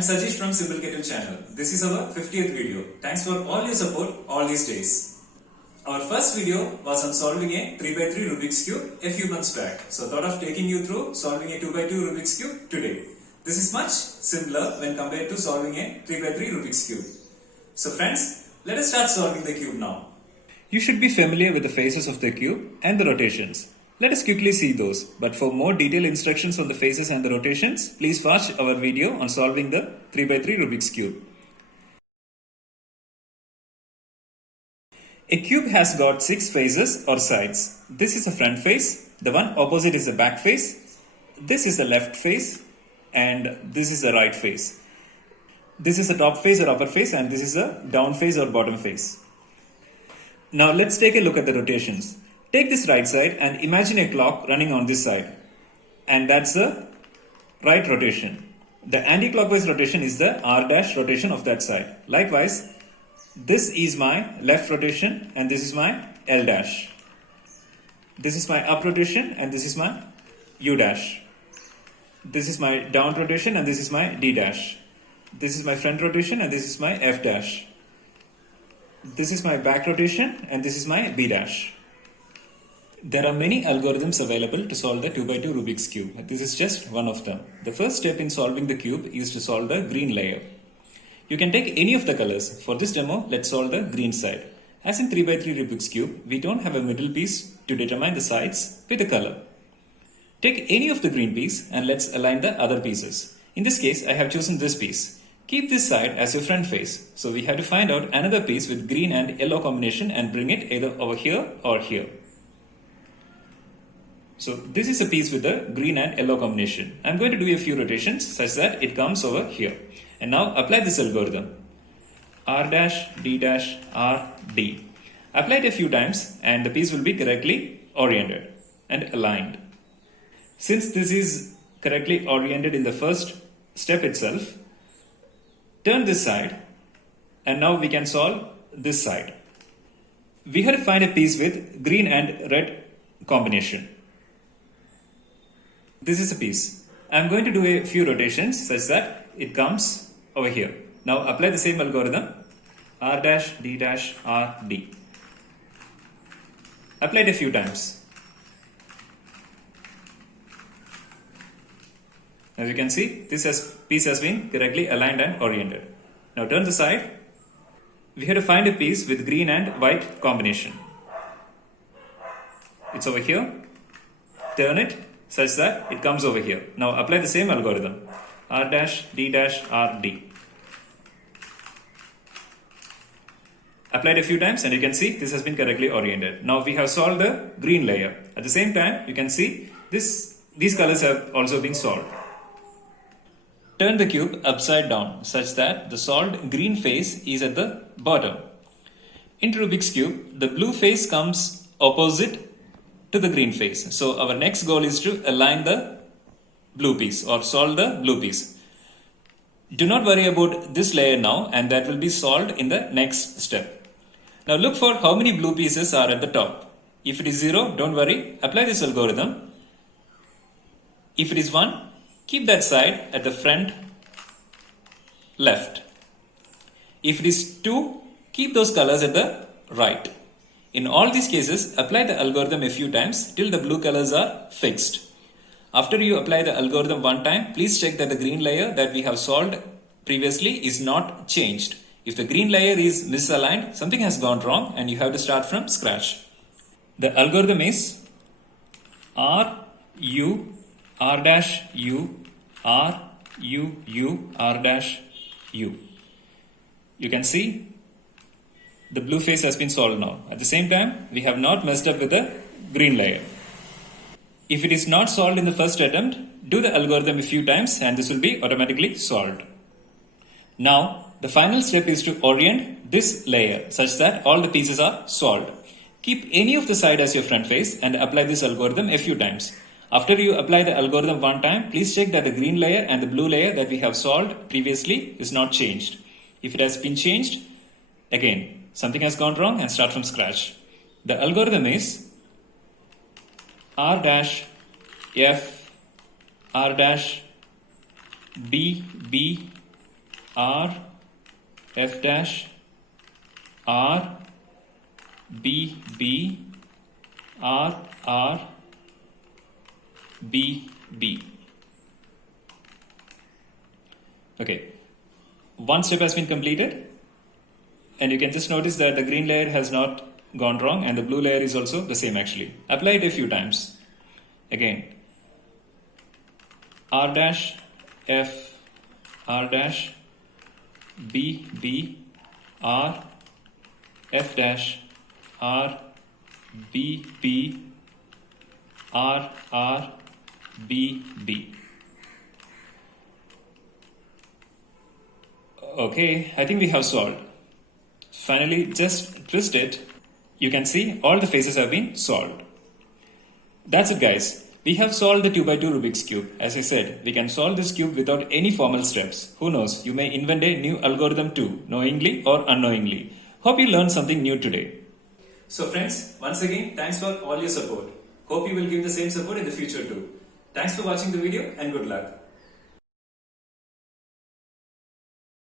I'm Sajesh from Simple Kettle channel. This is our 50th video. Thanks for all your support all these days. Our first video was on solving a 3x3 Rubik's Cube a few months back. So thought of taking you through solving a 2x2 Rubik's Cube today. This is much simpler when compared to solving a 3x3 Rubik's Cube. So friends, let us start solving the cube now. You should be familiar with the faces of the cube and the rotations. Let us quickly see those, but for more detailed instructions on the faces and the rotations, please watch our video on solving the 3x3 Rubik's Cube. A cube has got 6 faces or sides. This is the front face, the one opposite is the back face, this is the left face, and this is the right face. This is the top face or upper face, and this is the down face or bottom face. Now let's take a look at the rotations. Take this right side and imagine a clock running on this side, and that's the right rotation. The anti-clockwise rotation is the R' rotation of that side. Likewise, this is my left rotation and this is my L'. This is my up rotation and this is my U'. This is my down rotation and this is my D'. This is my front rotation and this is my F'. This is my back rotation and this is my B'. There are many algorithms available to solve the 2x2 Rubik's Cube. This is just one of them. The first step in solving the cube is to solve the green layer. You can take any of the colors. For this demo, let's solve the green side. As in 3x3 Rubik's Cube, we don't have a middle piece to determine the sides with a color. Take any of the green piece and let's align the other pieces. In this case, I have chosen this piece. Keep this side as your front face. So we have to find out another piece with green and yellow combination and bring it either over here or here. So this is a piece with the green and yellow combination. I'm going to do a few rotations such that it comes over here. And now apply this algorithm. R', D', R, D. Apply it a few times and the piece will be correctly oriented and aligned. Since this is correctly oriented in the first step itself, turn this side and now we can solve this side. We have to find a piece with green and red combination. This is a piece. I'm going to do a few rotations such that it comes over here. Now apply the same algorithm. R', D', R, D. Apply it a few times. As you can see, this piece has been correctly aligned and oriented. Now turn the side. We have to find a piece with green and white combination. It's over here. Turn it such that it comes over here. Now apply the same algorithm. R', D', R, D. Apply it a few times and you can see this has been correctly oriented. Now we have solved the green layer. At the same time, you can see these colors have also been solved. Turn the cube upside down such that the solved green face is at the bottom. In Rubik's Cube, the blue face comes opposite to the green face. So our next goal is to align the blue piece or solve the blue piece. Do not worry about this layer now, and that will be solved in the next step. Now look for how many blue pieces are at the top. If it is 0, don't worry, apply this algorithm. If it is 1, keep that side at the front left. If it is 2, keep those colors at the right. In all these cases, apply the algorithm a few times till the blue colors are fixed. After you apply the algorithm one time, please check that the green layer that we have solved previously is not changed. If the green layer is misaligned, something has gone wrong and you have to start from scratch. The algorithm is R, U, R', U, R, U, U, R', U. You can see the blue face has been solved now. At the same time, we have not messed up with the green layer. If it is not solved in the first attempt, do the algorithm a few times and this will be automatically solved. Now, the final step is to orient this layer such that all the pieces are solved. Keep any of the side as your front face and apply this algorithm a few times. After you apply the algorithm one time, please check that the green layer and the blue layer that we have solved previously is not changed. If it has been changed, again, something has gone wrong and start from scratch. The algorithm is R', F, R', B, R, F dash, R, B, B, R, R, B, B. Okay, one step has been completed, and you can just notice that the green layer has not gone wrong and the blue layer is also the same actually. Apply it a few times. Again, R dash, F, R dash, B, B, R, F dash, R, B, B, R, R, B, B. Okay, I think we have solved. Finally, just twist it. You can see all the faces have been solved. That's it, guys. We have solved the 2x2 Rubik's Cube. As I said, we can solve this cube without any formal steps. Who knows, you may invent a new algorithm too, knowingly or unknowingly. Hope you learned something new today. So friends, once again, thanks for all your support. Hope you will give the same support in the future too. Thanks for watching the video and good luck.